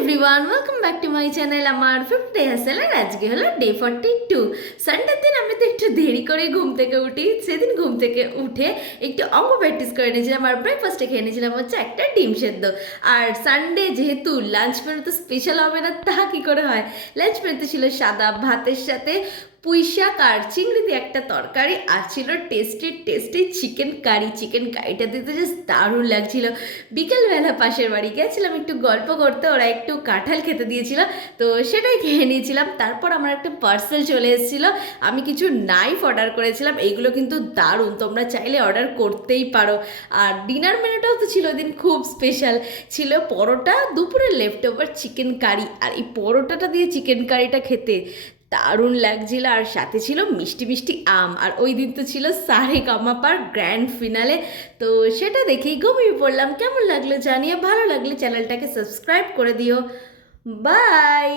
Everyone, welcome back to my channel. আমার 5th day hassle আর আজকে হলো ডে 42। সানডের দিন আমি তো একটু দেরি করে ঘুম থেকে উঠি। সেদিন ঘুম থেকে উঠে একটু অঙ্গ প্র্যাকটিস করে নিয়েছিলাম আর ব্রেকফাস্টে খেয়ে নিয়েছিলাম হচ্ছে একটা ডিম সেদ্ধ। আর সানডে যেহেতু লাঞ্চ মেনু তো স্পেশাল হবে না, তা কী করে হয়। লাঞ্চ মেনুতে ছিল সাদা ভাতের সাথে পুঁই শাক আর চিংড়ি দিয়ে একটা তরকারি, আর ছিল tasty tasty chicken curry. Chicken কারিটা দিতে জাস্ট দারুণ লাগছিল। বিকেলবেলা পাশের বাড়ি গেছিলাম একটু গল্প করতে, ওরা একটু কাঁঠাল খেতে দিয়েছিল, তো সেটাই খেয়ে নিয়েছিলাম। তারপর আমার একটা পার্সেল চলে এসেছিলো, আমি কিছু নাইফ অর্ডার করেছিলাম, এইগুলো কিন্তু দারুণ, তোমরা চাইলে অর্ডার করতেই পারো। আর ডিনার মেনুটাও তো ছিল দিন খুব স্পেশাল, ছিল পরোটা, দুপুরে লেফট ওভার চিকেন কারি, আর এই পরোটাটা দিয়ে চিকেন কারিটা খেতে দারুণ লাগছিল। আর সাথে ছিল মিষ্টি মিষ্টি আম, আর ওই দিন তো ছিল সারেগামাপার গ্র্যান্ড ফিনালে, তো সেটা দেখেই ঘুমিয়ে পড়লাম। কেমন লাগলো জানিয়ে, ভালো লাগলে চ্যানেলটাকে সাবস্ক্রাইব করে দিও। বাই।